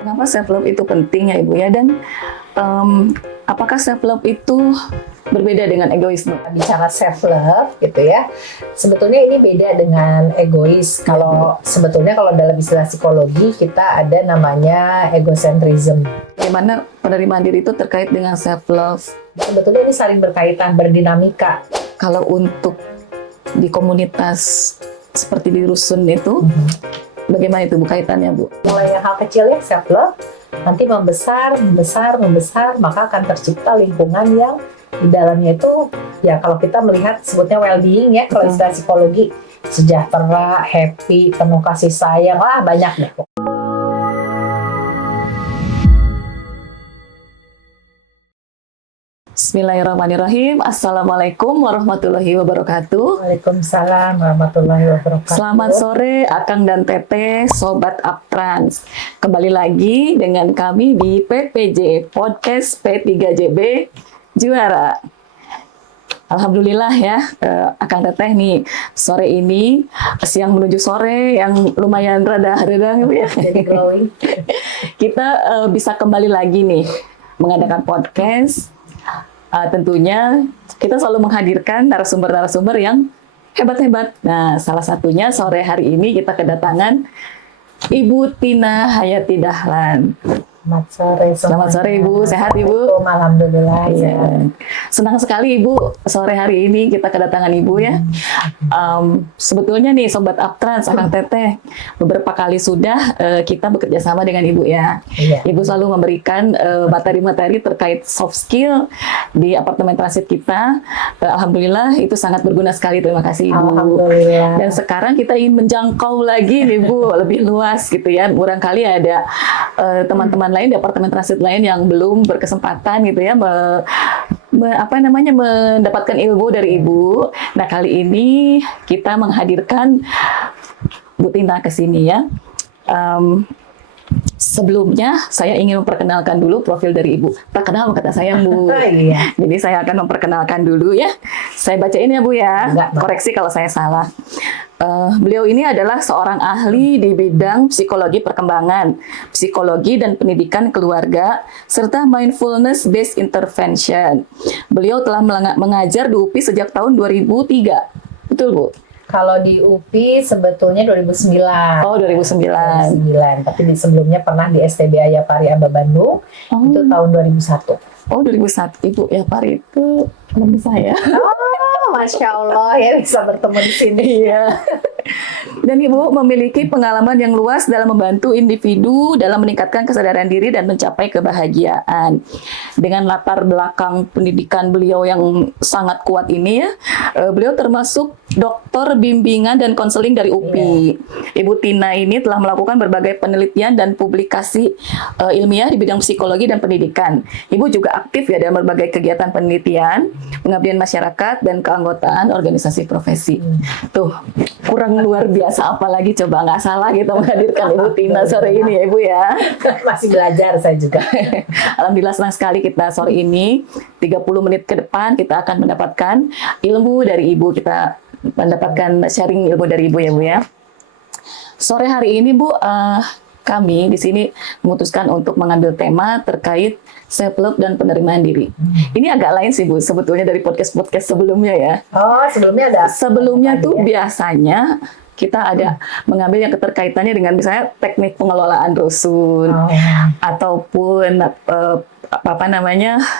Kenapa self love itu penting ya Ibu ya, dan apakah self love itu berbeda dengan egoisme? Bicara self love gitu ya, sebetulnya ini beda dengan egois. Sebetulnya kalau dalam istilah psikologi kita ada namanya egocentrism. Bagaimana penerimaan diri itu terkait dengan self love? Sebetulnya ini saling berkaitan, berdinamika. Kalau untuk di komunitas seperti di rusun itu, bagaimana itu Bu kaitannya Bu? Mulai yang hal kecil ya self love, nanti membesar, maka akan tercipta lingkungan yang di dalamnya itu ya kalau kita melihat sebutnya well-being ya, kalau istilah psikologi, sejahtera, happy, penuh kasih sayang, banyak deh. Bismillahirrahmanirrahim. Assalamualaikum warahmatullahi wabarakatuh. Waalaikumsalam warahmatullahi wabarakatuh. Selamat sore Akang dan Teteh, Sobat Aptrans. Kembali lagi dengan kami di PPJ, Podcast P3JB Juara. Alhamdulillah ya, Akang Teteh nih, sore ini, siang menuju sore yang lumayan rada-rada ya. Jadi glowing. Kita bisa kembali lagi nih, mengadakan podcast. Tentunya kita selalu menghadirkan narasumber-narasumber yang hebat-hebat. Nah, salah satunya sore hari ini kita kedatangan Ibu Tina Hayati Dahlan. Selamat sore. Selamat sore Ibu, sehat Ibu? Alhamdulillah. Ya. Senang sekali Ibu, sore hari ini kita kedatangan Ibu ya. Sebetulnya nih Sobat Aptrans, Akang Teteh, beberapa kali sudah kita bekerja sama dengan Ibu ya. Iya. Ibu selalu memberikan materi-materi terkait soft skill di apartemen transit kita. Alhamdulillah itu sangat berguna sekali, terima kasih Ibu. Alhamdulillah. Dan sekarang kita ingin menjangkau lagi nih Bu, lebih luas gitu ya. Barangkali ada teman-teman lain di apartemen transit lain yang belum berkesempatan gitu ya mendapatkan ilmu dari Ibu. Nah, kali ini kita menghadirkan Bu Tina ke sini ya. Sebelumnya saya ingin memperkenalkan dulu profil dari Ibu. Tak kenal kata saya Bu. Iya. Jadi saya akan memperkenalkan dulu ya. Saya bacain ya Bu ya. Enggak. Koreksi kalau saya salah. Beliau ini adalah seorang ahli di bidang psikologi perkembangan, psikologi dan pendidikan keluarga, serta mindfulness based intervention. Beliau telah mengajar di UPI sejak tahun 2003. Betul Bu? Kalau di UPI sebetulnya 2009. Oh, 2009. 2009. Tapi sebelumnya pernah di STB Ayapari Aba Bandung. Itu tahun 2001. Oh, 2001. Ibu Yapari itu lebih saya. Oh, Masya Allah ya bisa bertemu di sini. Iya. Dan Ibu memiliki pengalaman yang luas dalam membantu individu dalam meningkatkan kesadaran diri dan mencapai kebahagiaan. Dengan latar belakang pendidikan beliau yang sangat kuat ini ya, beliau termasuk doktor bimbingan dan konseling dari UPI. Ibu Tina ini telah melakukan berbagai penelitian dan publikasi ilmiah di bidang psikologi dan pendidikan. Ibu juga aktif ya dalam berbagai kegiatan penelitian, pengabdian masyarakat, dan keanggotaan organisasi profesi. Tuh, kurang luar biasa apalagi coba nggak salah kita menghadirkan Ibu Tina sore ini ya Ibu ya. Masih belajar saya juga. Alhamdulillah senang sekali kita sore ini 30 menit ke depan kita akan mendapatkan ilmu dari Ibu, kita mendapatkan sharing ilmu dari Ibu ya Bu ya. Sore hari ini Bu, kami di sini memutuskan untuk mengambil tema terkait self love dan penerimaan diri. Ini agak lain sih Bu, sebetulnya dari podcast-podcast sebelumnya ya. Oh, sebelumnya ada. Sebelumnya tuh biasanya kita ada mengambil yang keterkaitannya dengan misalnya teknik pengelolaan rusun ataupun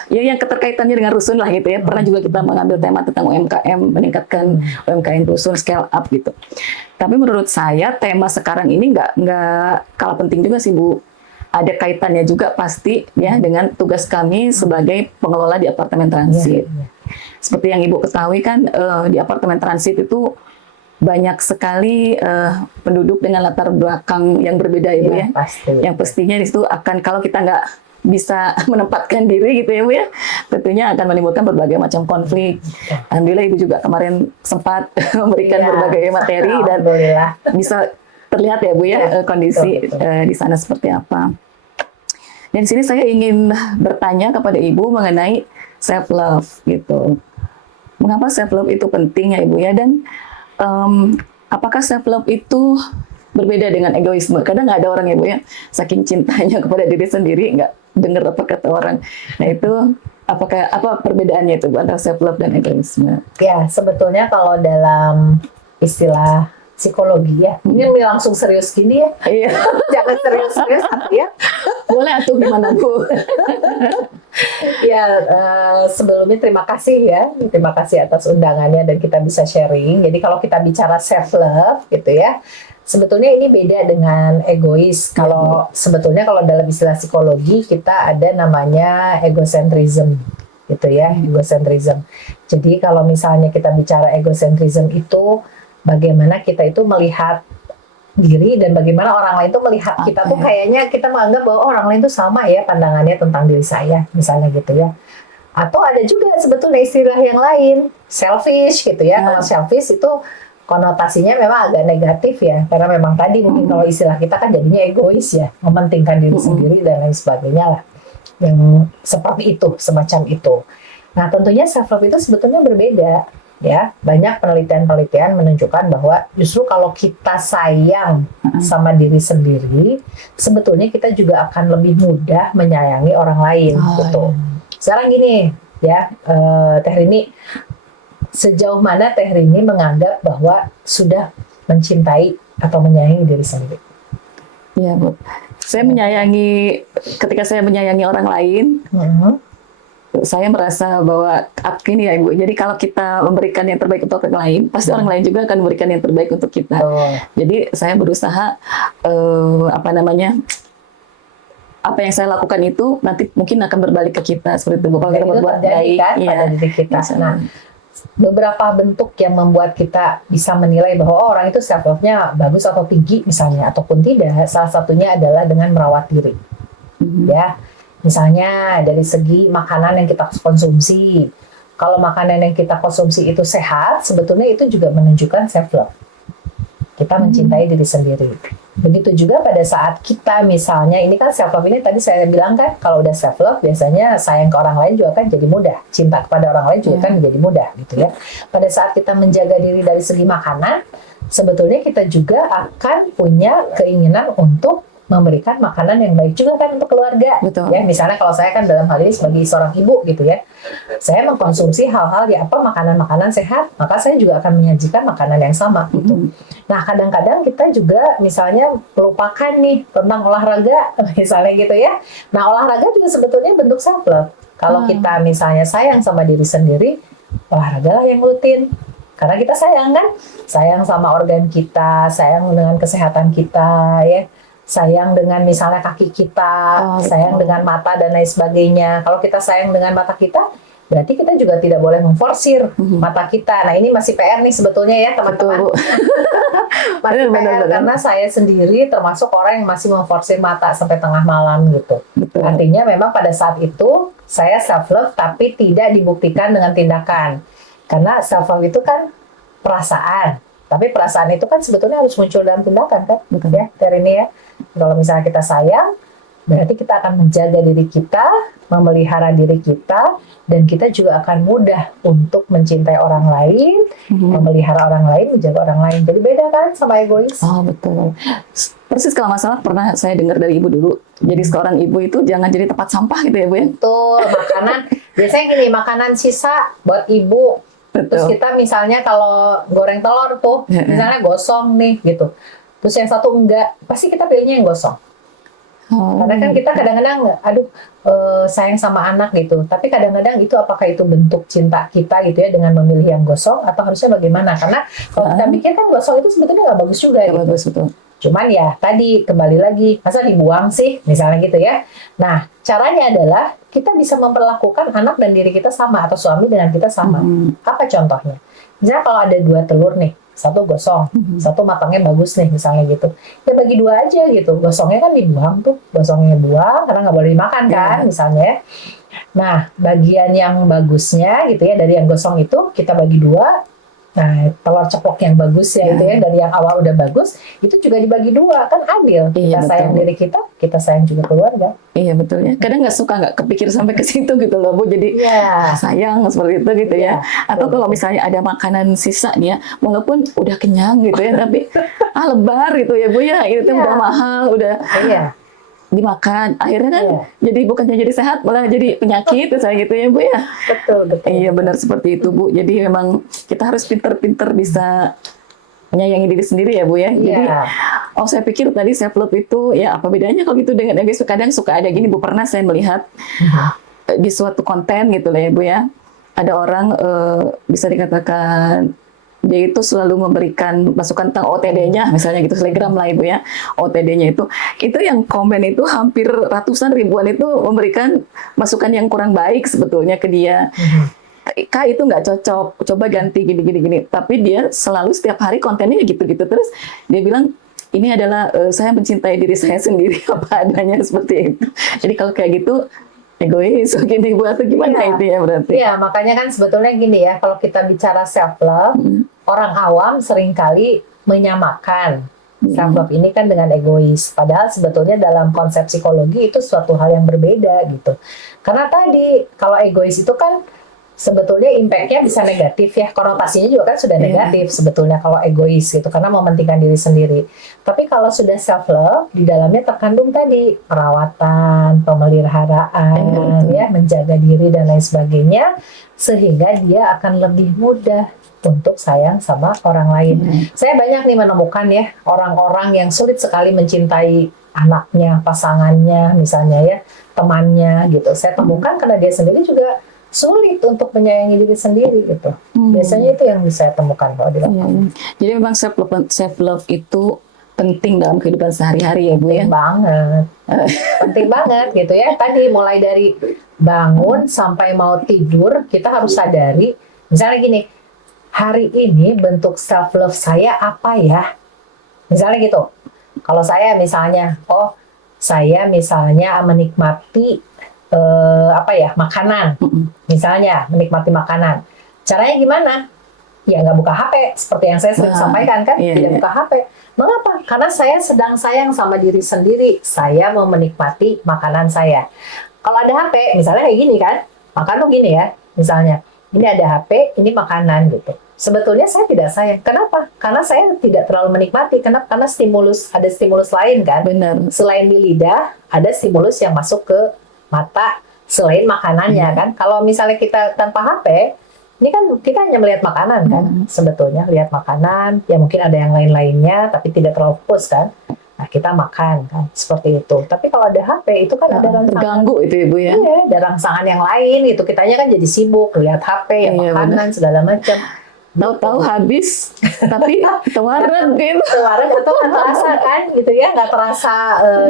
ya yang keterkaitannya dengan rusun lah gitu ya. Pernah juga kita mengambil tema tentang UMKM, meningkatkan UMKM rusun, scale up gitu. Tapi menurut saya tema sekarang ini nggak kalah penting juga sih Bu. Ada kaitannya juga pasti ya dengan tugas kami sebagai pengelola di apartemen transit. Seperti yang Ibu ketahui kan di apartemen transit itu banyak sekali penduduk dengan latar belakang yang berbeda Ibu ya. Pasti. Yang pastinya di situ akan kalau kita nggak bisa menempatkan diri gitu ya Bu ya, tentunya akan menimbulkan berbagai macam konflik. Alhamdulillah Ibu juga kemarin sempat memberikan berbagai materi dan bisa terlihat ya Bu ya kondisi di sana seperti apa. Dan di sini saya ingin bertanya kepada Ibu mengenai self love gitu. Mengapa self love itu penting ya Ibu ya, dan apakah self love itu berbeda dengan egoisme. Kadang nggak ada orang ya Bu ya, saking cintanya kepada diri sendiri nggak dengar apa kata orang. Nah itu apa perbedaannya itu Bu, antara self love dan egoisme? Ya, sebetulnya kalau dalam istilah psikologi ya, ini langsung serius gini ya, Iya, jangan serius-serius ya. boleh atuh gimana Bu? Ya, sebelumnya terima kasih atas undangannya dan kita bisa sharing. Jadi kalau kita bicara self love gitu ya, sebetulnya ini beda dengan egois. Sebetulnya kalau dalam istilah psikologi kita ada namanya egocentrism gitu ya, egocentrism. Jadi kalau misalnya kita bicara egocentrism itu bagaimana kita itu melihat diri dan bagaimana orang lain itu melihat kita tuh kayaknya kita menganggap bahwa orang lain itu sama ya pandangannya tentang diri saya misalnya gitu ya. Atau ada juga sebetulnya istilah yang lain, selfish gitu ya. Kalau selfish itu konotasinya memang agak negatif ya, karena memang tadi mungkin kalau istilah kita kan jadinya egois ya, mementingkan diri sendiri dan lain sebagainya lah. Yang seperti itu, semacam itu. Nah tentunya self love itu sebetulnya berbeda. Ya, banyak penelitian-penelitian menunjukkan bahwa justru kalau kita sayang sama diri sendiri, sebetulnya kita juga akan lebih mudah menyayangi orang lain gitu. Sekarang gini, ya, Teh Rini, sejauh mana Teh Rini menganggap bahwa sudah mencintai atau menyayangi diri sendiri? Iya Bu, ketika saya menyayangi orang lain, saya merasa bahwa ini ya Ibu. Jadi kalau kita memberikan yang terbaik untuk orang lain, pasti orang lain juga akan memberikan yang terbaik untuk kita. Jadi saya berusaha apa yang saya lakukan itu nanti mungkin akan berbalik ke kita seperti itu. Kalau kita berbuat baik kan, pada diri kita. Nah, beberapa bentuk yang membuat kita bisa menilai bahwa orang itu self love-nya bagus atau tinggi misalnya ataupun tidak. Salah satunya adalah dengan merawat diri. Ya. Misalnya dari segi makanan yang kita konsumsi. Kalau makanan yang kita konsumsi itu sehat, sebetulnya itu juga menunjukkan self love. Kita mencintai diri sendiri. Begitu juga pada saat kita misalnya, ini kan self love ini tadi saya bilang kan, kalau udah self love biasanya sayang ke orang lain juga kan jadi mudah. Cinta kepada orang lain juga kan menjadi mudah gitu ya. Pada saat kita menjaga diri dari segi makanan, sebetulnya kita juga akan punya keinginan untuk memberikan makanan yang baik juga kan untuk keluarga. Betul. Ya, misalnya kalau saya kan dalam hal ini sebagai seorang ibu gitu ya, saya mengkonsumsi hal-hal ya makanan-makanan sehat, maka saya juga akan menyajikan makanan yang sama gitu. Nah kadang-kadang kita juga misalnya melupakan nih tentang olahraga misalnya gitu ya. Nah olahraga juga sebetulnya bentuk self love. Kalau kita misalnya sayang sama diri sendiri, olahragalah yang rutin. Karena kita sayang kan, sayang sama organ kita, sayang dengan kesehatan kita ya. Sayang dengan misalnya kaki kita, sayang dengan mata dan lain sebagainya. Kalau kita sayang dengan mata kita, berarti kita juga tidak boleh memforsir mata kita. Nah ini masih PR nih sebetulnya ya teman-teman. Masih PR karena saya sendiri termasuk orang yang masih memforsir mata sampai tengah malam gitu. Betul. Artinya memang pada saat itu saya self love tapi tidak dibuktikan dengan tindakan. Karena self love itu kan perasaan. Tapi perasaan itu kan sebetulnya harus muncul dalam tindakan kan, ya, dari ini ya. Kalau misalnya kita sayang, berarti kita akan menjaga diri kita, memelihara diri kita, dan kita juga akan mudah untuk mencintai orang lain, memelihara orang lain, menjaga orang lain. Jadi beda kan sama egois. Oh betul. Persis kalau masalah pernah saya dengar dari ibu dulu. Jadi seorang ibu itu jangan jadi tempat sampah gitu ya Bu ya. Betul, makanan. Biasanya gini, makanan sisa buat ibu. Betul. Terus kita misalnya kalau goreng telur tuh, misalnya gosong nih gitu. Terus yang satu enggak, pasti kita pilihnya yang gosong. Karena kan kita kadang-kadang, sayang sama anak gitu. Tapi kadang-kadang itu apakah itu bentuk cinta kita gitu ya dengan memilih yang gosong atau harusnya bagaimana? Karena kalau kita pikir kan gosong itu sebetulnya nggak bagus juga. Gitu. Bagus betul. Cuman ya tadi kembali lagi, masa dibuang sih misalnya gitu ya. Nah caranya adalah kita bisa memperlakukan anak dan diri kita sama atau suami dengan kita sama. Apa contohnya? Misalnya kalau ada 2 telur nih, satu gosong, satu matangnya bagus nih misalnya gitu. Ya bagi 2 aja gitu. Gosongnya kan dibuang tuh, gosongnya buang karena nggak boleh dimakan kan misalnya. Nah bagian yang bagusnya gitu ya dari yang gosong itu kita bagi 2. Nah, telur ceplok yang bagus ya, Ya. itu ya, dari yang awal udah bagus, itu juga dibagi dua, kan adil. Iya, Kita sayang betul. diri kita sayang juga keluarga. Iya betul ya. Kadang nggak kepikir sampai ke situ gitu loh Bu. Jadi Iya. sayang seperti itu gitu ya. Iya, Atau kalau betul. misalnya ada makanan sisa nih ya, walaupun udah kenyang gitu ya, tapi lebar gitu ya Bu ya. Itu Iya. udah mahal, udah Iya. dimakan. Akhirnya kan Iya. jadi bukannya jadi sehat, malah jadi penyakit misalnya gitu ya Bu ya. Betul. Iya benar seperti itu Bu. Jadi memang kita harus pinter-pinter bisa menyayangi diri sendiri ya Bu ya. Jadi Iya. saya pikir tadi self love itu ya apa bedanya kalau gitu dengan egois. Kadang suka ada gini Bu, pernah saya melihat di suatu konten gitu lah ya Bu ya. Ada orang bisa dikatakan dia itu selalu memberikan masukan tentang OTD-nya, misalnya gitu, Telegram lah Ibu ya, OTD-nya itu yang komen itu hampir ratusan ribuan itu memberikan masukan yang kurang baik sebetulnya ke dia. Kak itu nggak cocok, coba ganti gini. Tapi dia selalu setiap hari kontennya gitu-gitu terus. Dia bilang ini adalah saya mencintai diri saya sendiri apa adanya seperti itu. Jadi kalau kayak gitu egois gini Bu atau gimana Iya. itu ya berarti? Iya, makanya kan sebetulnya gini ya, kalau kita bicara self love, orang awam seringkali menyamakan self love ini kan dengan egois. Padahal sebetulnya dalam konsep psikologi itu suatu hal yang berbeda gitu. Karena tadi kalau egois itu kan sebetulnya impact-nya bisa negatif ya, konotasinya juga kan sudah Iya. negatif sebetulnya kalau egois gitu, karena mementingkan diri sendiri. Tapi kalau sudah self love, di dalamnya terkandung tadi perawatan, pemeliharaan, Iya, ya, menjaga diri dan lain sebagainya, sehingga dia akan lebih mudah untuk sayang sama orang lain. Saya banyak nih menemukan ya orang-orang yang sulit sekali mencintai anaknya, pasangannya, misalnya ya, temannya gitu. Saya temukan karena dia sendiri juga sulit untuk menyayangi diri sendiri gitu. Biasanya itu yang saya temukan kalau di Iya, lapangan. iya. Jadi memang self love itu penting dalam kehidupan sehari-hari ya Bu ya. Penting banget. Penting banget gitu ya. Tadi mulai dari bangun sampai mau tidur, kita harus sadari, misalnya gini, hari ini bentuk self love saya apa ya? Misalnya gitu. Kalau saya misalnya, saya misalnya menikmati makanan. Misalnya menikmati makanan. Caranya gimana? Ya nggak buka HP, seperti yang saya sering sampaikan kan, Iya, tidak iya. buka HP. Mengapa? Karena saya sedang sayang sama diri sendiri. Saya mau menikmati makanan saya. Kalau ada HP, misalnya kayak gini kan, makan tuh gini ya, misalnya, ini ada HP, ini makanan gitu. Sebetulnya saya tidak sayang. Kenapa? Karena saya tidak terlalu menikmati. Kenapa? Karena ada stimulus lain kan. Benar. Selain di lidah, ada stimulus yang masuk ke mata selain makanannya kan. Kalau misalnya kita tanpa HP, ini kan kita hanya melihat makanan kan. Sebetulnya lihat makanan, ya mungkin ada yang lain-lainnya, tapi tidak terlalu fokus kan. Nah, kita makan kan, seperti itu. Tapi kalau ada HP, itu kan ada rangsangan. Terganggu itu Ibu ya. Iya, ada rangsangan yang lain gitu. Kitanya kan jadi sibuk, lihat HP, ya Iya, makanan, segala macam. Tahu-tahu habis, tapi keluaran gitu. Keluaran atau nggak terasa kan gitu ya, nggak terasa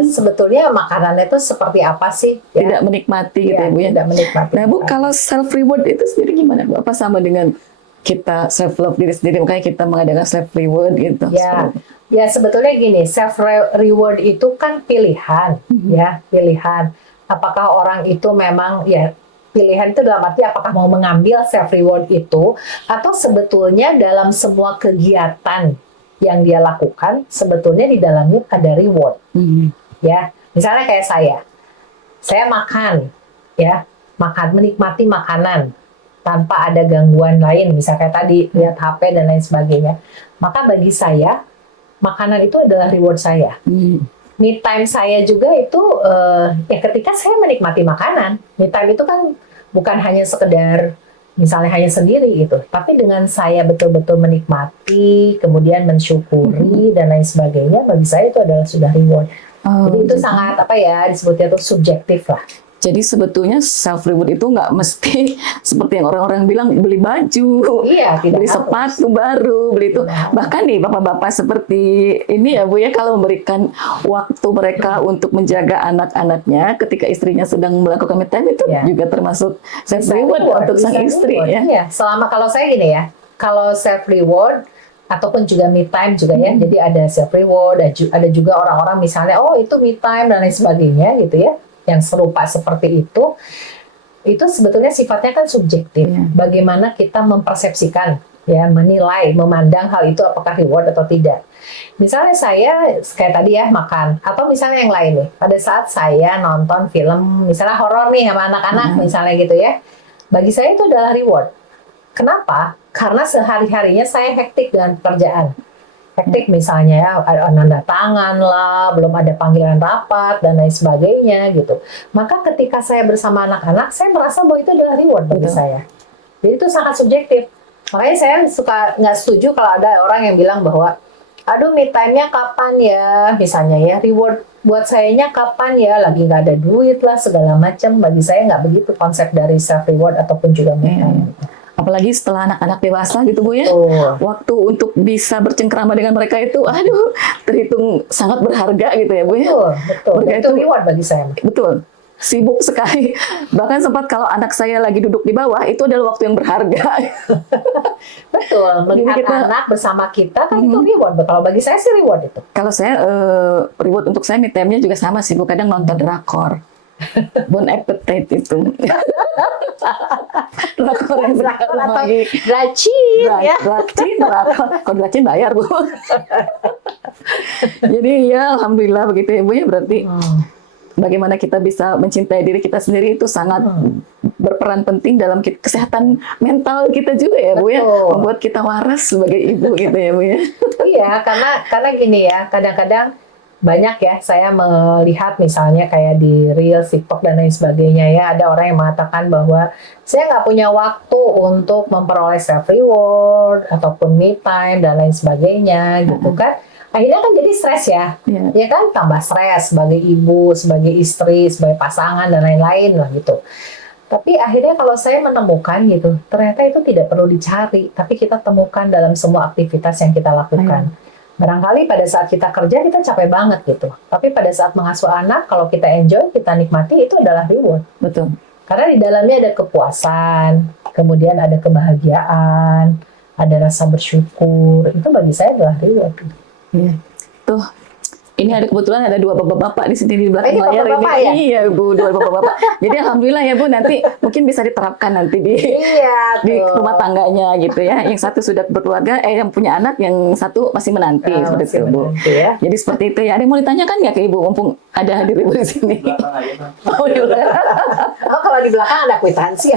sebetulnya makanannya itu seperti apa sih ya? Tidak menikmati gitu Iya, ya Bu ya. tidak menikmati. Nah Bu, kalau self reward itu sendiri gimana Bu? Apa sama dengan kita self love diri sendiri, makanya kita mengadakan self reward gitu? Ya, ya sebetulnya gini, self reward itu kan pilihan, ya pilihan. Apakah orang itu memang ya pilihan itu dalam arti apakah mau mengambil self reward itu, atau sebetulnya dalam semua kegiatan yang dia lakukan sebetulnya di dalamnya ada reward. Ya, misalnya kayak saya makan, ya menikmati makanan tanpa ada gangguan lain, misalnya kayak tadi lihat HP dan lain sebagainya. Maka bagi saya makanan itu adalah reward saya. Me time saya juga itu ya ketika saya menikmati makanan. Me time itu kan bukan hanya sekedar misalnya hanya sendiri gitu, tapi dengan saya betul-betul menikmati, kemudian mensyukuri dan lain sebagainya, bagi saya itu adalah sudah reward. Jadi itu sangat disebutnya itu subjektif lah. Jadi sebetulnya self reward itu nggak mesti seperti yang orang-orang bilang beli baju, Iya, tidak beli harus. sepatu baru, beli itu. Bahkan nih bapak-bapak seperti ini ya Bu ya, kalau memberikan waktu mereka untuk menjaga anak-anaknya ketika istrinya sedang melakukan me time itu juga termasuk self reward untuk sang istri ya. Iya, selama kalau saya gini ya, kalau self reward ataupun juga me time juga ya. Jadi ada self reward, ada juga orang-orang misalnya itu me time dan lain sebagainya gitu ya, yang serupa seperti itu sebetulnya sifatnya kan subjektif. Bagaimana kita mempersepsikan ya menilai, memandang hal itu apakah reward atau tidak. Misalnya saya kayak tadi ya makan, atau misalnya yang lain nih, pada saat saya nonton film misalnya horor nih sama anak-anak misalnya gitu ya, bagi saya itu adalah reward. Kenapa? Karena sehari-harinya saya hektik dengan pekerjaan. Hektik misalnya ya, ada nanda tangan lah, belum ada panggilan rapat dan lain sebagainya gitu. Maka ketika saya bersama anak-anak, saya merasa bahwa itu adalah reward bagi saya. Jadi itu sangat subjektif. Makanya saya suka nggak setuju kalau ada orang yang bilang bahwa aduh me time-nya kapan ya, misalnya ya, reward buat sayanya kapan ya, lagi nggak ada duit lah segala macam. Bagi saya nggak begitu konsep dari self reward ataupun juga me time. Apalagi setelah anak-anak dewasa gitu Bu ya, waktu untuk bisa bercengkrama dengan mereka itu, aduh, terhitung sangat berharga gitu ya Bu ya. Betul. Itu reward bagi saya. Betul. Sibuk sekali. Bahkan sempat kalau anak saya lagi duduk di bawah, itu adalah waktu yang berharga. Betul. Melihat anak bersama kita kan itu reward. Kalau bagi saya sih reward itu. Kalau saya reward untuk saya me time-nya juga sama sih Bu. Kadang nonton drakor. Bon Appetit itu. Drakor yang sekarang lagi. Dracin ya. Drakor. Kalau Dracin bayar Bu. Jadi ya Alhamdulillah begitu ya Bu ya, berarti bagaimana kita bisa mencintai diri kita sendiri itu sangat berperan penting dalam kesehatan mental kita juga ya Bu ya, membuat kita waras sebagai ibu gitu ya Bu ya. Iya, karena gini ya, kadang-kadang banyak ya saya melihat misalnya kayak di Reels, TikTok dan lain sebagainya ya, ada orang yang mengatakan bahwa saya nggak punya waktu untuk memperoleh self reward ataupun me time dan lain sebagainya gitu kan. Akhirnya kan jadi stres ya, ya kan, tambah stres sebagai ibu, sebagai istri, sebagai pasangan dan lain-lain lah gitu. Tapi akhirnya kalau saya menemukan gitu, ternyata itu tidak perlu dicari, tapi kita temukan dalam semua aktivitas yang kita lakukan. Barangkali pada saat kita kerja kita capek banget gitu, tapi pada saat mengasuh anak, kalau kita enjoy, kita nikmati, itu adalah reward. Betul. Karena di dalamnya ada kepuasan, kemudian ada kebahagiaan, ada rasa bersyukur, itu bagi saya adalah reward. Iya. Tuh, ini ada kebetulan ada dua bapak-bapak di sini di belakang ini layar bapak-bapak ini. Ya? Iya Bu, dua bapak-bapak. Jadi alhamdulillah ya Bu, nanti mungkin bisa diterapkan nanti di rumah tangganya gitu ya. Yang satu sudah berkeluarga, yang punya anak, yang satu masih menanti seperti itu Bu. Ya. Jadi seperti itu ya. Ada yang mau ditanyakan nggak ke Ibu, mumpung ada hadir Ibu di sini? Kalau di belakang ada kwitansi.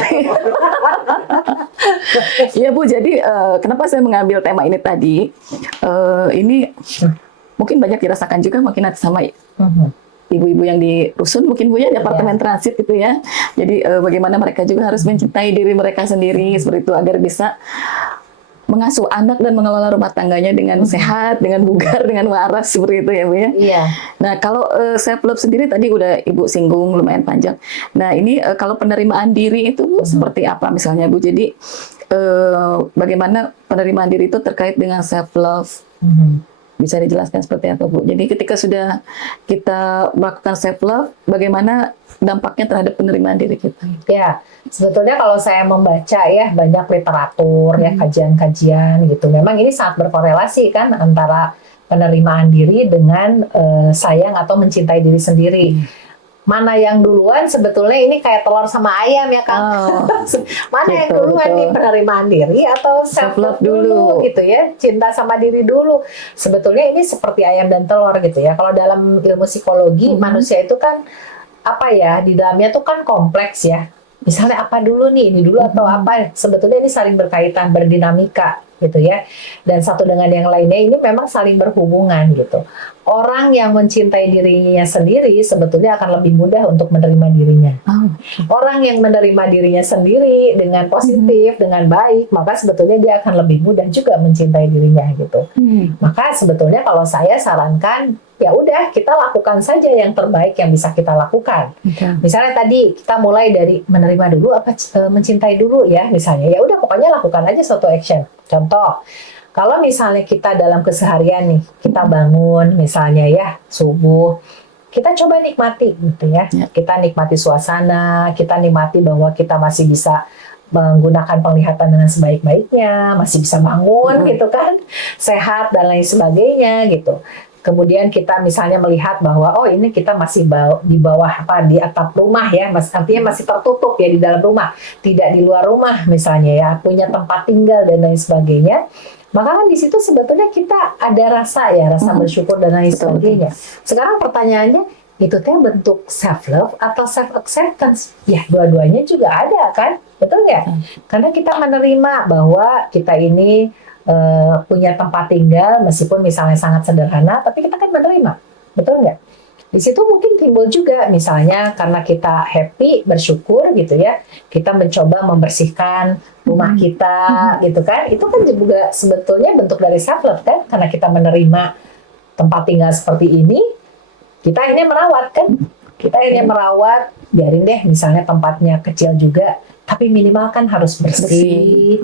Iya Bu, jadi kenapa saya mengambil tema ini tadi? Ini mungkin banyak dirasakan juga mungkin sama ibu-ibu yang di rusun mungkin Bu ya, di apartemen transit gitu ya. Jadi bagaimana mereka juga harus mencintai diri mereka sendiri seperti itu agar bisa mengasuh anak dan mengelola rumah tangganya dengan sehat, dengan bugar, dengan waras seperti itu ya Bu ya. Iya. Nah kalau self love sendiri tadi udah Ibu singgung lumayan panjang. Nah ini kalau penerimaan diri itu Bu, seperti apa misalnya Bu? Jadi bagaimana penerimaan diri itu terkait dengan self love? Bisa dijelaskan seperti apa Bu? Jadi ketika sudah kita melakukan self love, bagaimana dampaknya terhadap penerimaan diri kita? Ya, sebetulnya kalau saya membaca ya banyak literatur ya, kajian-kajian gitu. Memang ini sangat berkorelasi kan antara penerimaan diri dengan sayang atau mencintai diri sendiri. Mana yang duluan sebetulnya ini kayak telur sama ayam ya Kang. Mana yang duluan nih, penerimaan diri atau self love dulu gitu ya, cinta sama diri dulu. Sebetulnya ini seperti ayam dan telur gitu ya. Kalau dalam ilmu psikologi manusia itu kan apa ya, di dalamnya tuh kan kompleks ya. Misalnya apa dulu nih, ini dulu atau apa? Sebetulnya ini saling berkaitan, berdinamika gitu ya. Dan satu dengan yang lainnya ini memang saling berhubungan gitu. Orang yang mencintai dirinya sendiri sebetulnya akan lebih mudah untuk menerima dirinya. Orang yang menerima dirinya sendiri dengan positif, dengan baik, maka sebetulnya dia akan lebih mudah juga mencintai dirinya gitu. Maka sebetulnya kalau saya sarankan, ya udah kita lakukan saja yang terbaik yang bisa kita lakukan. Misalnya tadi kita mulai dari menerima dulu apa mencintai dulu ya misalnya. Ya udah pokoknya lakukan aja suatu action. Contoh, kalau misalnya kita dalam keseharian nih, kita bangun misalnya ya subuh, kita coba nikmati gitu ya. Kita nikmati suasana, kita nikmati bahwa kita masih bisa menggunakan penglihatan dengan sebaik-baiknya, masih bisa bangun gitu kan, sehat dan lain sebagainya gitu. kemudian kita misalnya melihat bahwa oh ini kita masih di bawah apa di atap rumah ya, artinya masih tertutup ya di dalam rumah, tidak di luar rumah misalnya ya, punya tempat tinggal dan lain sebagainya. Maka kan di situ sebetulnya kita ada rasa bersyukur dan lain sebagainya. Sekarang pertanyaannya, itu teh bentuk self love atau self acceptance? Ya dua-duanya juga ada kan, betul nggak? Karena kita menerima bahwa kita ini punya tempat tinggal meskipun misalnya sangat sederhana, tapi kita kan menerima, betul nggak? Di situ mungkin timbul juga misalnya karena kita happy, bersyukur gitu ya, kita mencoba membersihkan rumah kita gitu kan, itu kan juga sebetulnya bentuk dari self love kan, karena kita menerima tempat tinggal seperti ini, kita akhirnya merawat kan, kita akhirnya merawat, biarin deh misalnya tempatnya kecil juga, tapi minimal kan harus bersih,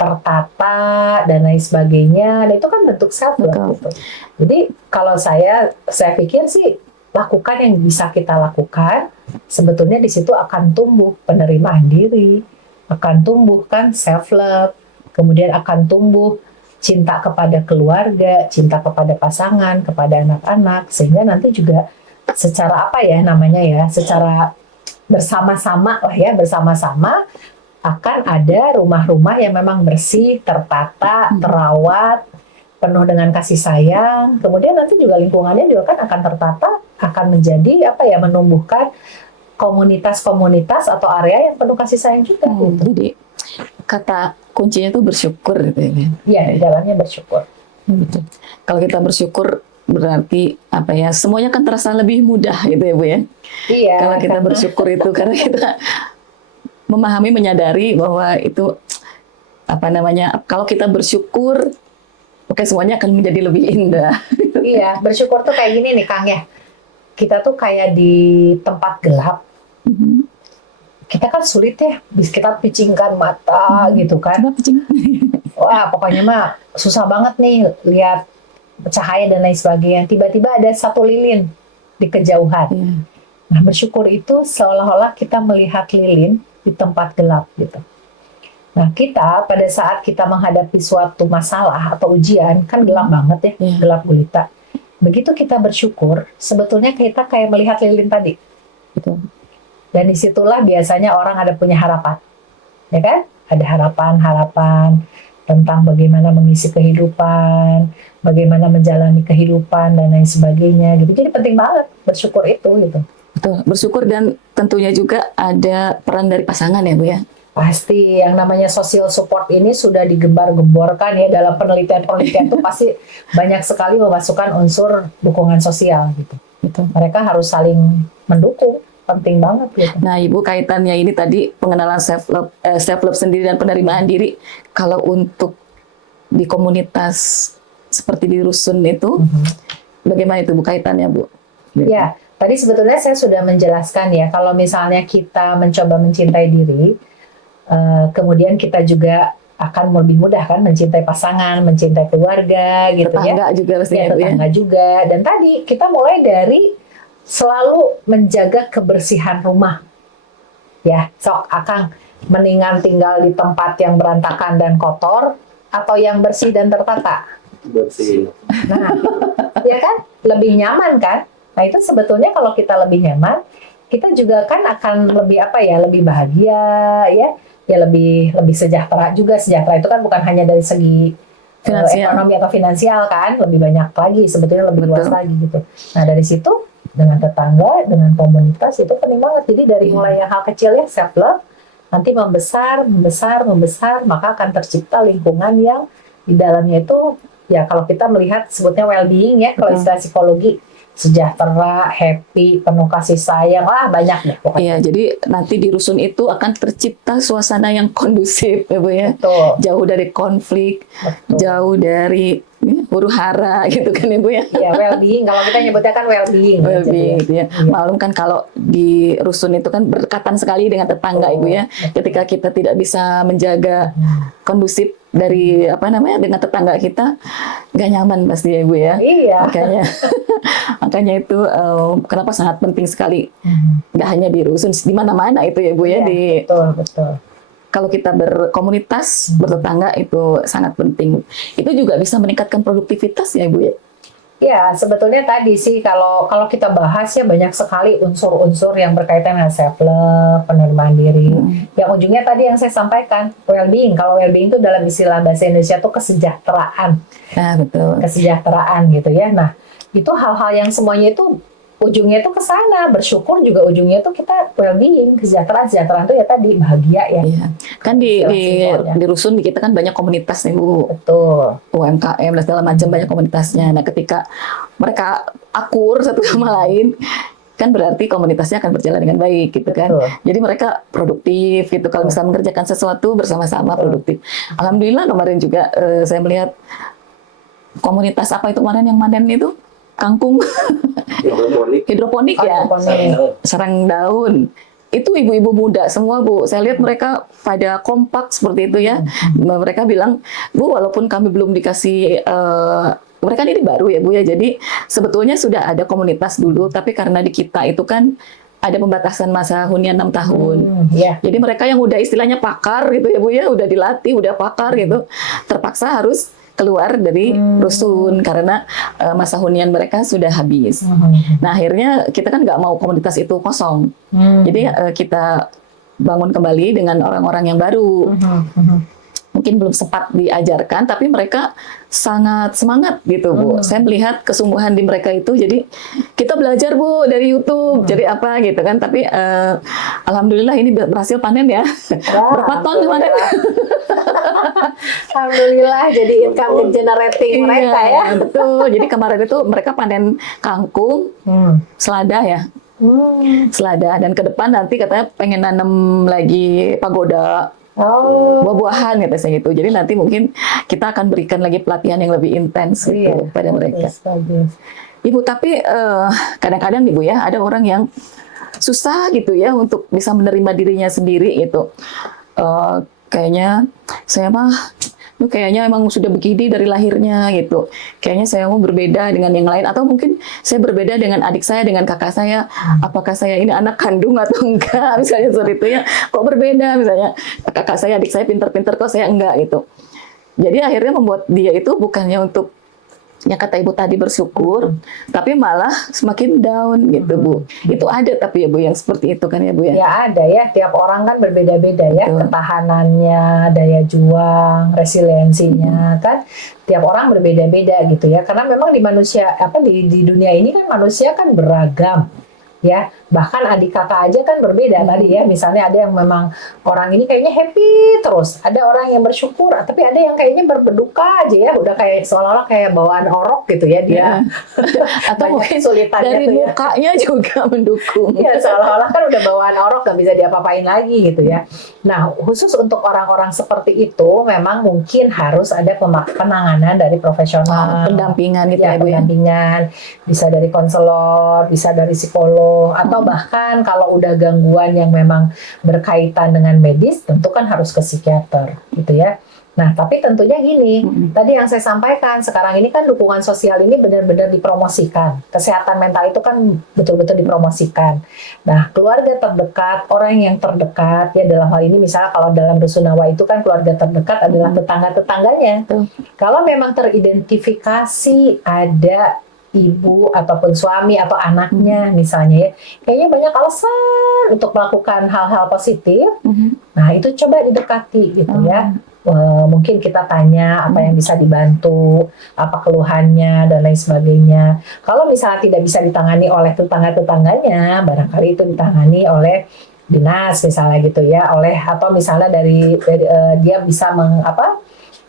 tertata dan lain sebagainya. Dan itu kan bentuk self love gitu. Jadi kalau saya pikir sih lakukan yang bisa kita lakukan, sebetulnya di situ akan tumbuh penerimaan diri, akan tumbuh kan self love, kemudian akan tumbuh cinta kepada keluarga, cinta kepada pasangan, kepada anak-anak, sehingga nanti juga secara apa ya namanya ya, secara bersama-sama lah ya, bersama-sama akan ada rumah-rumah yang memang bersih, tertata, terawat, penuh dengan kasih sayang. Kemudian nanti juga lingkungannya juga kan akan tertata, akan menjadi apa ya, menumbuhkan komunitas-komunitas atau area yang penuh kasih sayang juga. Gitu. Jadi kata kuncinya itu bersyukur gitu ya. Iya, di dalamnya bersyukur. Betul. Kalau kita bersyukur berarti apa ya? Semuanya kan terasa lebih mudah gitu ya Bu ya. Iya. Kalau kita bersyukur itu karena kita memahami, menyadari bahwa itu apa namanya, kalau kita bersyukur, oke semuanya akan menjadi lebih indah. Iya, bersyukur tuh kayak gini nih Kang ya. Kita tuh kayak di tempat gelap. Kita kan sulit ya, kita picingkan mata gitu kan. Wah, pokoknya mah susah banget nih lihat cahaya dan lain sebagainya. Tiba-tiba ada satu lilin di kejauhan. Nah, bersyukur itu seolah-olah kita melihat lilin di tempat gelap gitu. Nah, kita pada saat kita menghadapi suatu masalah atau ujian, kan gelap banget ya, gelap gulita. Begitu kita bersyukur, sebetulnya kita kayak melihat lilin tadi. Betul. Dan disitulah biasanya orang ada punya harapan. Ya kan? Ada harapan-harapan tentang bagaimana mengisi kehidupan, bagaimana menjalani kehidupan, dan lain sebagainya. Gitu. Jadi penting banget bersyukur itu gitu. Betul, bersyukur dan tentunya juga ada peran dari pasangan ya Bu ya. Pasti yang namanya social support ini sudah digembar-gemborkan ya dalam penelitian-penelitian itu pasti banyak sekali memasukkan unsur dukungan sosial gitu. Betul. Mereka harus saling mendukung, penting banget gitu. Nah Ibu, kaitannya ini tadi pengenalan self love sendiri dan penerimaan diri. Kalau untuk di komunitas seperti di rusun itu, bagaimana itu Bu kaitannya Bu? Ya. Tadi sebetulnya saya sudah menjelaskan ya, kalau misalnya kita mencoba mencintai diri, kemudian kita juga akan lebih mudah kan mencintai pasangan, mencintai keluarga gitu tetangga ya. juga pastinya ya, tetangga juga. Dan tadi kita mulai dari selalu menjaga kebersihan rumah. Ya, sok Akang mendingan tinggal di tempat yang berantakan dan kotor atau yang bersih dan tertata? Bersih. Nah, ya kan? Lebih nyaman kan? Nah itu sebetulnya kalau kita lebih nyaman, kita juga kan akan lebih apa ya, lebih bahagia ya lebih sejahtera juga. Sejahtera itu kan bukan hanya dari segi ekonomi atau finansial kan, lebih banyak lagi sebetulnya, lebih luas lagi gitu. Nah dari situ dengan tetangga, dengan komunitas itu penting banget. Jadi dari mulai yang hal kecil ya self love, nanti membesar, maka akan tercipta lingkungan yang di dalamnya itu ya kalau kita melihat sebutnya well-being ya, kalau istilah psikologi. Sejahtera, happy, penuh kasih sayang, banyak deh pokoknya. Iya, jadi nanti di rusun itu akan tercipta suasana yang kondusif ya Bu ya. Betul. Jauh dari konflik, jauh dari huru hara gitu kan Ibu ya. Iya, well-being, kalau kita nyebutnya kan well-being. Well-being ya. Malum kan kalau di rusun itu kan berdekatan sekali dengan tetangga Ibu ya. Ketika kita tidak bisa menjaga kondusif dari apa namanya dengan tetangga kita, nggak nyaman pasti ya Ibu ya. Iya. Makanya itu kenapa sangat penting sekali. Nggak hanya di rusun, di mana-mana itu ya Bu ya. Iya, betul. Kalau kita berkomunitas, bertetangga itu sangat penting. Itu juga bisa meningkatkan produktivitas ya Bu ya. Ya, sebetulnya tadi sih kalau kalau kita bahas ya banyak sekali unsur-unsur yang berkaitan dengan self love, penerimaan diri. Yang ujungnya tadi yang saya sampaikan, well-being. Kalau well-being itu dalam istilah bahasa Indonesia itu kesejahteraan. Nah, betul. Kesejahteraan gitu ya. Nah, itu hal-hal yang semuanya itu ujungnya itu ke sana. Bersyukur juga ujungnya itu kita well-being, kesejahteraan. Kesejahteraan itu ya tadi bahagia ya. Iya. Kan di Istilah-simbolnya. di rusun di kita kan banyak komunitas nih Bu, Betul. UMKM dan segala macam banyak komunitasnya. Nah, ketika mereka akur satu sama lain, kan berarti komunitasnya akan berjalan dengan baik gitu kan. Betul. Jadi mereka produktif gitu kalau bisa mengerjakan sesuatu bersama-sama produktif. Alhamdulillah kemarin juga saya melihat komunitas apa itu kemarin yang panen itu kangkung hidroponik ya, Hidroponik. sarang daun. Itu ibu-ibu muda semua Bu. Saya lihat mereka pada kompak seperti itu ya. Mereka bilang, Bu, walaupun kami belum dikasih mereka ini baru ya Bu ya. Jadi sebetulnya sudah ada komunitas dulu, tapi karena di kita itu kan ada pembatasan masa hunian 6 tahun. Ya. Jadi mereka yang udah istilahnya pakar gitu ya Bu ya, udah dilatih, udah pakar gitu, terpaksa harus keluar dari rusun karena masa hunian mereka sudah habis. Nah akhirnya kita kan nggak mau komunitas itu kosong. Jadi kita bangun kembali dengan orang-orang yang baru. Mungkin belum sempat diajarkan, tapi mereka sangat semangat gitu Bu. Saya melihat kesungguhan di mereka itu. Jadi kita belajar Bu dari YouTube, jadi apa gitu kan. Tapi alhamdulillah ini berhasil panen ya. Berapa ton kemarin? Alhamdulillah jadi income generating mereka ya. Betul. Jadi kemarin itu mereka panen kangkung, selada ya. Selada, dan ke depan nanti katanya pengen nanam lagi pagoda. Buah-buahan katanya gitu. Jadi nanti mungkin kita akan berikan lagi pelatihan yang lebih intens gitu pada mereka. Bagus. Ibu, tapi kadang-kadang Ibu ya ada orang yang susah gitu ya untuk bisa menerima dirinya sendiri gitu. Kayaknya saya mah kayaknya emang sudah begini dari lahirnya gitu. Kayaknya saya mau berbeda dengan yang lain, atau mungkin saya berbeda dengan adik saya, dengan kakak saya. Apakah saya ini anak kandung atau enggak? Misalnya seperti itu ya. Kok berbeda misalnya kakak saya, adik saya pinter-pinter, kok saya enggak gitu. Jadi akhirnya membuat dia itu bukannya untuk yang kata Ibu tadi bersyukur, tapi malah semakin down gitu Bu. Itu ada tapi ya Bu yang seperti itu kan ya Bu ya? Ya ada ya, tiap orang kan berbeda-beda ya, ketahanannya, daya juang, resiliensinya kan, tiap orang berbeda-beda gitu ya. Karena memang di manusia di dunia ini kan manusia kan beragam. Ya, bahkan adik kakak aja kan berbeda tadi ya. Misalnya ada yang memang orang ini kayaknya happy terus, ada orang yang bersyukur, tapi ada yang kayaknya berduka aja ya, udah kayak seolah-olah kayak bawaan orok gitu ya dia. Atau mungkin dari tuh mukanya juga mendukung. Ya, seolah-olah kan udah bawaan orok, gak bisa diapa-apain lagi gitu ya. Nah, khusus untuk orang-orang seperti itu memang mungkin harus ada penanganan dari profesional, pendampingan gitu ya, pendampingan, bisa dari konselor, bisa dari psikolog, atau bahkan kalau udah gangguan yang memang berkaitan dengan medis, tentu kan harus ke psikiater gitu ya. Nah, tapi tentunya gini, tadi yang saya sampaikan, sekarang ini kan dukungan sosial ini benar-benar dipromosikan. Kesehatan mental itu kan betul-betul dipromosikan. Nah, keluarga terdekat, orang yang terdekat, ya dalam hal ini misalnya kalau dalam Rusunawa itu kan keluarga terdekat adalah tetangga-tetangganya. Kalau memang teridentifikasi ada ibu ataupun suami atau anaknya misalnya ya, kayaknya banyak alasan untuk melakukan hal-hal positif. Nah, itu coba didekati gitu ya. Mungkin kita tanya apa yang bisa dibantu, apa keluhannya dan lain sebagainya. Kalau misalnya tidak bisa ditangani oleh tetangga-tetangganya, barangkali itu ditangani oleh dinas misalnya gitu ya, atau misalnya dari dia bisa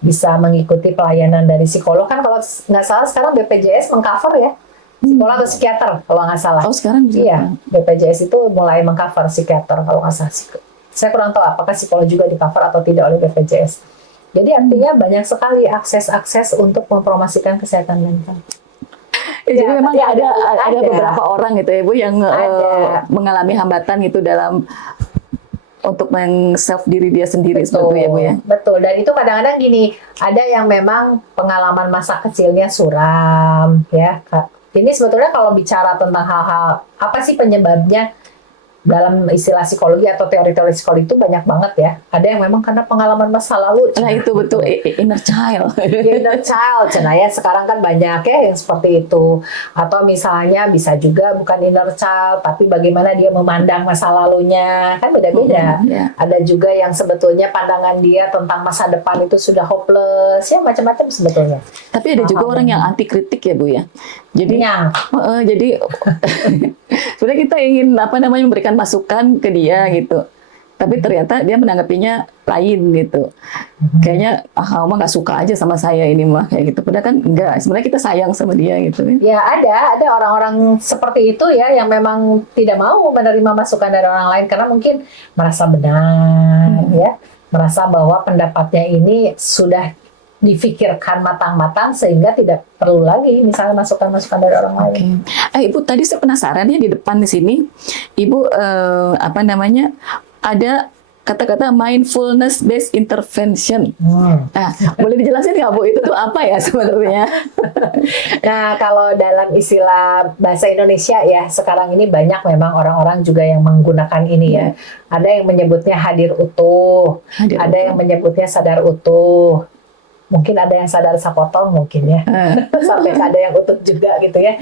bisa mengikuti pelayanan dari psikolog. Kan kalau nggak salah sekarang BPJS mengcover ya psikolog atau psikiater kalau nggak salah. Oh sekarang iya, BPJS itu mulai mengcover psikiater kalau nggak salah. Saya kurang tahu apakah psikolog juga di cover atau tidak oleh BPJS. Jadi artinya banyak sekali akses untuk mempromosikan kesehatan mental. Ya, jadi memang ada beberapa orang gitu ya Bu yang mengalami hambatan gitu dalam untuk meng-self diri dia sendiri. Betul, seperti itu ya Bu ya. Betul, dan itu kadang-kadang gini, ada yang memang pengalaman masa kecilnya suram ya. Ini sebetulnya kalau bicara tentang hal-hal apa sih penyebabnya, dalam istilah psikologi atau teori-teori psikologi itu banyak banget ya. Ada yang memang karena pengalaman masa lalu. Nah itu betul inner child. Inner child, Cina ya sekarang kan banyak ya yang seperti itu. Atau misalnya bisa juga bukan inner child, tapi bagaimana dia memandang masa lalunya, kan beda-beda. Ya. Ada juga yang sebetulnya pandangan dia tentang masa depan itu sudah hopeless, ya macam-macam sebetulnya. Tapi ada juga orang yang anti kritik ya Bu ya. Jadi jadi sebenarnya kita ingin memberikan masukan ke dia gitu. Tapi ternyata dia menanggapinya lain gitu. Kayaknya Oma nggak suka aja sama saya ini mah kayak gitu. Padahal kan enggak. Sebenarnya kita sayang sama dia gitu. Ya ada orang-orang seperti itu ya yang memang tidak mau menerima masukan dari orang lain karena mungkin merasa benar ya, merasa bahwa pendapatnya ini sudah difikirkan matang-matang sehingga tidak perlu lagi misalnya masukan-masukan dari orang lain. Ibu tadi saya penasaran ya di depan di sini, Ibu ada kata-kata mindfulness based intervention. Nah, boleh dijelasin nggak Bu itu tuh apa ya sebenarnya? Nah, kalau dalam istilah bahasa Indonesia ya sekarang ini banyak memang orang-orang juga yang menggunakan ini ya. Ada yang menyebutnya hadir utuh, ada yang menyebutnya sadar utuh. Mungkin ada yang sadar sapotong mungkin ya, sampai ada yang utuh juga gitu ya.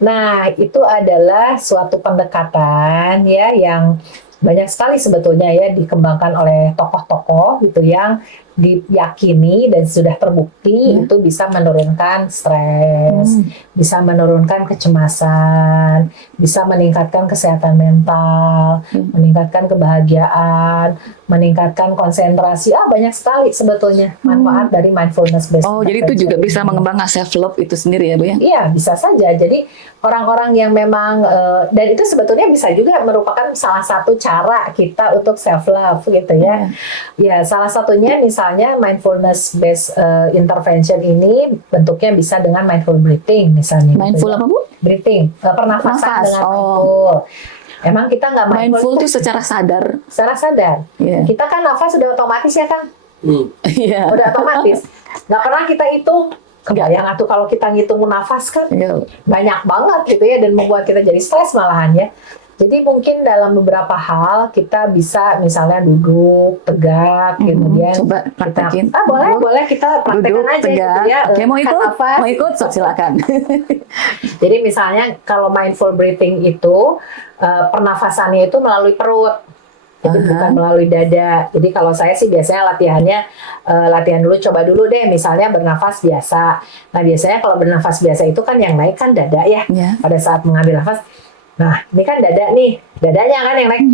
Nah, itu adalah suatu pendekatan ya yang banyak sekali sebetulnya ya dikembangkan oleh tokoh-tokoh gitu yang diyakini dan sudah terbukti itu bisa menurunkan stres, bisa menurunkan kecemasan, bisa meningkatkan kesehatan mental, meningkatkan kebahagiaan, meningkatkan konsentrasi. Banyak sekali sebetulnya manfaat dari mindfulness based. Jadi itu juga bisa mengembangkan self love itu sendiri ya Bu ya? Iya, bisa saja. Jadi orang-orang yang memang dan itu sebetulnya bisa juga merupakan salah satu cara kita untuk self love gitu ya. Ya, salah satunya misalnya mindfulness based intervention ini bentuknya bisa dengan mindful breathing misalnya. Mindful gitu ya. apa Bu? Breathing, pernafasan dengan mindful. Emang kita nggak mindful itu secara sadar. Secara sadar. Kita kan nafas sudah otomatis ya kan? Udah otomatis. Nggak pernah kita hitung. Kebayang atau kalau kita ngitung nafas kan banyak banget gitu ya dan membuat kita jadi stres malahan ya. Jadi mungkin dalam beberapa hal kita bisa misalnya duduk tegak, kemudian coba praktekin. Boleh kita praktekkan aja tegak. gitu ya. Oke, mau ikut silakan. Jadi misalnya kalau mindful breathing itu pernafasannya itu melalui perut. Jadi bukan melalui dada. Jadi kalau saya sih biasanya latihan dulu, coba dulu deh misalnya bernafas biasa. Nah biasanya kalau bernafas biasa itu kan yang naik kan dada ya. Pada saat mengambil nafas. Nah, ini kan dada nih, dadanya kan yang naik,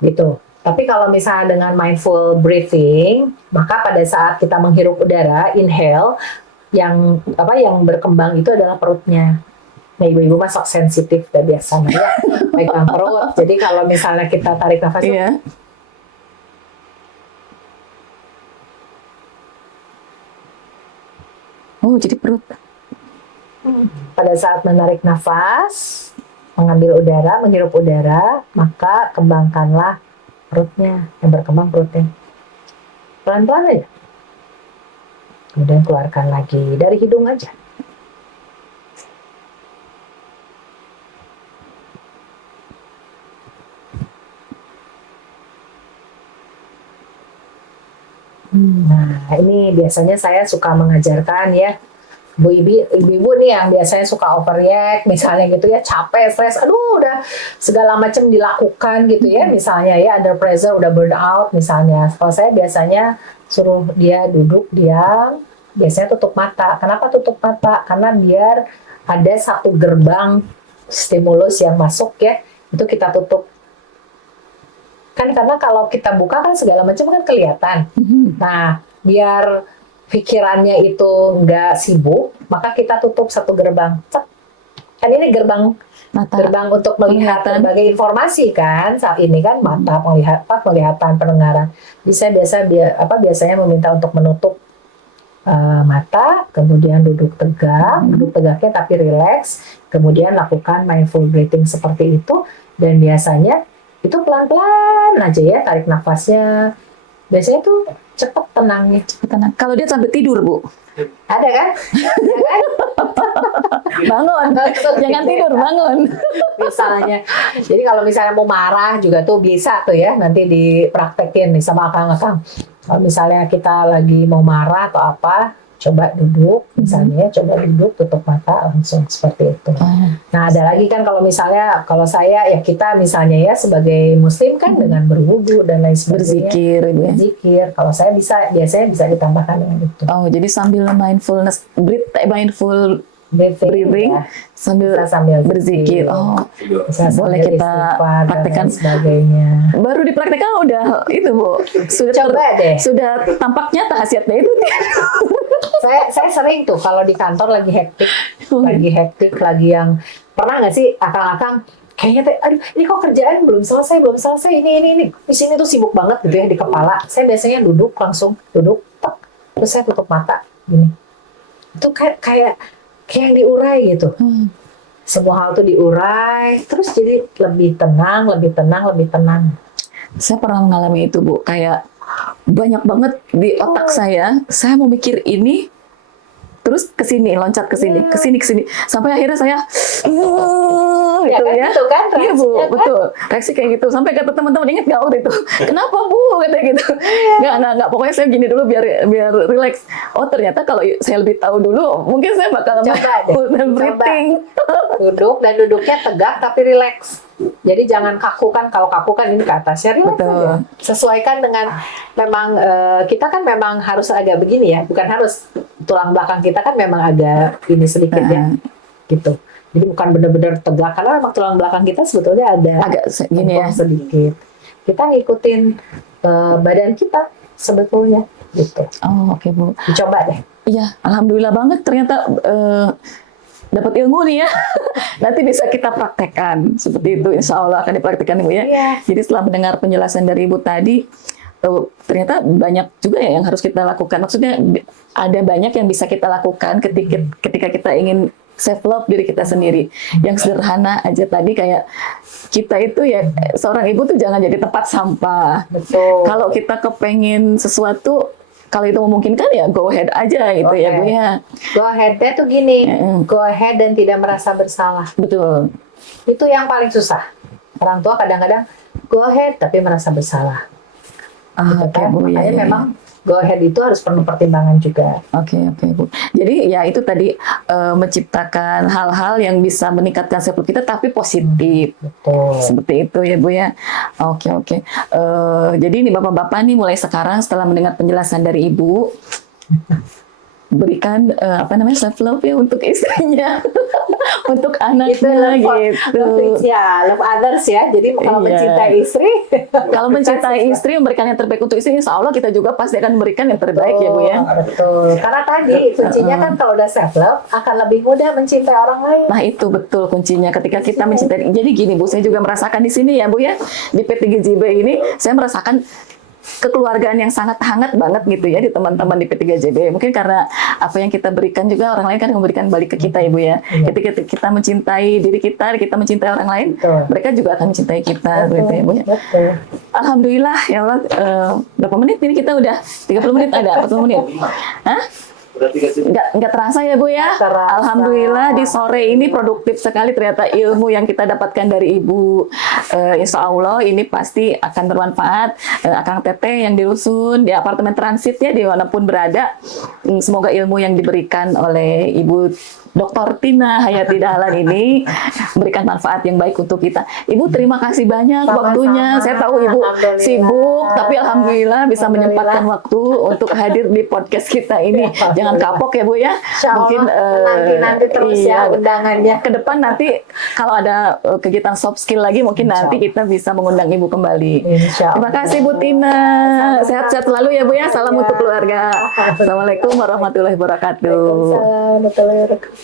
gitu. Tapi kalau misalnya dengan mindful breathing, maka pada saat kita menghirup udara, inhale, yang berkembang itu adalah perutnya. Nah, ibu-ibu masuk sensitif dan biasanya ya, pegang perut. Jadi kalau misalnya kita tarik nafas, jadi perut. Pada saat menarik nafas, mengambil udara, menghirup udara, maka kembangkanlah perutnya, yang berkembang perutnya. Pelan-pelan aja. Kemudian keluarkan lagi dari hidung aja. Nah, ini biasanya saya suka mengajarkan ya, ibu-ibu nih yang biasanya suka overreact misalnya gitu ya, capek, stres, udah segala macam dilakukan gitu ya, misalnya ya under pressure, udah burn out misalnya. Kalau saya biasanya suruh dia duduk diam, biasanya tutup mata. Kenapa tutup mata? Karena biar ada satu gerbang stimulus yang masuk ya, itu kita tutup. Kan karena kalau kita buka kan segala macam kan kelihatan. Nah, biar pikirannya itu nggak sibuk, maka kita tutup satu gerbang. Kan ini gerbang untuk melihat berbagai informasi kan saat ini kan, mata, penglihatan, pendengaran. Jadi saya biasanya meminta untuk menutup mata, kemudian duduk tegaknya tapi rileks, kemudian lakukan mindful breathing seperti itu, dan biasanya itu pelan-pelan aja ya, tarik nafasnya biasanya tuh cepet tenangnya. Tenang. Kalau dia sampai tidur, Bu, Ada kan? Ada kan? bangun. Jangan tidur, bangun. Misalnya, jadi kalau misalnya mau marah juga tuh bisa tuh ya, nanti dipraktekin nih sama akang-akang. Kalau misalnya kita lagi mau marah atau apa, coba duduk, misalnya ya, coba duduk, tutup mata, langsung seperti itu. Nah, ada lagi kan kalau misalnya, kalau saya ya kita misalnya ya sebagai muslim kan dengan berwudu dan lain sebagainya. Berzikir, Ibu ya. Berzikir. Kalau saya biasanya bisa ditambahkan dengan itu. Oh, jadi sambil mindful breathing, Ya. sambil Bisa sambil berzikir. zikir. Oh, Bisa boleh sambil kita istighfar dan praktekkan. lain sebagainya. baru dipraktekkan udah itu, Bu. Coba deh. Sudah tampak nyata hasilnya itu. Saya sering tuh kalau di kantor lagi hektik, lagi yang pernah nggak sih akang-akang kayaknya aduh ini kok kerjaan belum selesai ini di sini tuh sibuk banget gitu ya di kepala. Saya biasanya langsung duduk, tek, terus saya tutup mata gini. Itu kayak yang diurai gitu. Semua hal tuh diurai, terus jadi lebih tenang. Saya pernah mengalami itu, Bu. Kayak banyak banget di otak saya mau mikir ini, terus ke sini, loncat ke sini, ke sini. Sampai akhirnya saya gitu kan, ya. gitu kan, Iya, Bu, reaksinya kan? betul. Reaksi kayak gitu. Sampai kata teman-teman, ingat nggak waktu itu? Kenapa, Bu? Kata gitu. Nggak. Pokoknya saya gini dulu biar relax. Oh, ternyata kalau saya lebih tahu dulu, mungkin saya bakal Coba deh. dan breathing. Duduk dan duduknya tegak tapi rileks. Jadi jangan kaku kan, kalau kaku kan ini ke atasnya rileks Betul. aja. Sesuaikan dengan memang kita kan memang harus agak begini ya, bukan harus tulang belakang kita kan memang agak ini sedikit ya, gitu. Jadi bukan benar-benar tegak karena memang tulang belakang kita sebetulnya ada Agak gini ya. sedikit. Kita ngikutin badan kita sebetulnya, gitu. Oh, oke, Bu. Dicoba deh. Iya, alhamdulillah banget ternyata dapat ilmu nih ya. Nanti bisa kita praktekkan seperti itu. Insya Allah akan dipraktekkan, Ibu ya. Iya. Jadi setelah mendengar penjelasan dari Ibu tadi, ternyata banyak juga ya yang harus kita lakukan. Maksudnya ada banyak yang bisa kita lakukan ketika kita ingin self love diri kita sendiri. Yang sederhana aja tadi kayak kita itu ya seorang ibu tuh jangan jadi tempat sampah. Betul. Kalau kita kepengen sesuatu, kalau itu memungkinkan ya go ahead aja gitu ya, Bu ya. Go ahead-nya tuh gini, Mm. go ahead dan tidak merasa bersalah. Betul. Itu yang paling susah. Orang tua kadang-kadang go ahead tapi merasa bersalah. Gitu Oke, kan? Bu, ya, Makanya ya, ya. memang go ahead itu harus penuh pertimbangan juga. Oke, Bu. Jadi ya itu tadi menciptakan hal-hal yang bisa meningkatkan self love kita tapi positif. Betul. Seperti itu ya, Bu ya. Oke. Jadi ini Bapak-bapak nih mulai sekarang setelah mendengar penjelasan dari Ibu, berikan self love ya untuk istrinya, untuk Itu anaknya gitu. love others ya. Jadi kalau Iya. mencintai istri, Kalau mencintai istri, memberikan yang terbaik untuk istri, insya Allah kita juga pasti akan memberikan yang terbaik ya, Bu ya. Betul. Karena tadi kuncinya kan kalau udah self love akan lebih mudah mencintai orang lain. Nah itu betul kuncinya ketika kita mencintai. Jadi gini Bu, saya juga merasakan di sini ya Bu ya, di P3JB ini saya merasakan kekeluargaan yang sangat hangat banget gitu ya di teman-teman di P3JB. Mungkin karena apa yang kita berikan juga orang lain kan memberikan balik ke kita ya Bu ya. Iya. Ketika kita mencintai diri kita mencintai orang lain, Betul. mereka juga akan mencintai kita gitu ya Bu ya. Betul. Alhamdulillah ya Allah, berapa menit ini kita udah 30 menit ada 40 menit. Hah? Nggak terasa ya Bu ya. Terasa. Alhamdulillah di sore ini produktif sekali ternyata ilmu yang kita dapatkan dari Ibu. Insya Allah ini pasti akan bermanfaat. Akang Teteh yang di Rusun, di apartemen transit ya dimanapun berada. Semoga ilmu yang diberikan oleh Ibu Dr. Tina Hayati Dahlan ini memberikan manfaat yang baik untuk kita. Ibu terima kasih banyak Sama-sama. waktunya. Saya tahu Ibu Alhamdulillah. sibuk, tapi alhamdulillah bisa Alhamdulillah. menyempatkan waktu untuk hadir di podcast kita ini. Jangan kapok ya Bu ya. Insya Allah, Mungkin nanti terus ya undangannya. ke depan nanti kalau ada kegiatan soft skill lagi mungkin Insya nanti kita bisa mengundang Ibu kembali. Insya Terima Allah. kasih Bu Tina. Sama-sama. Sehat-sehat selalu ya Bu ya. Salam Ya. untuk keluarga. Assalamualaikum warahmatullahi wabarakatuh. Waalaikumsalam warahmatullahi wabarakatuh.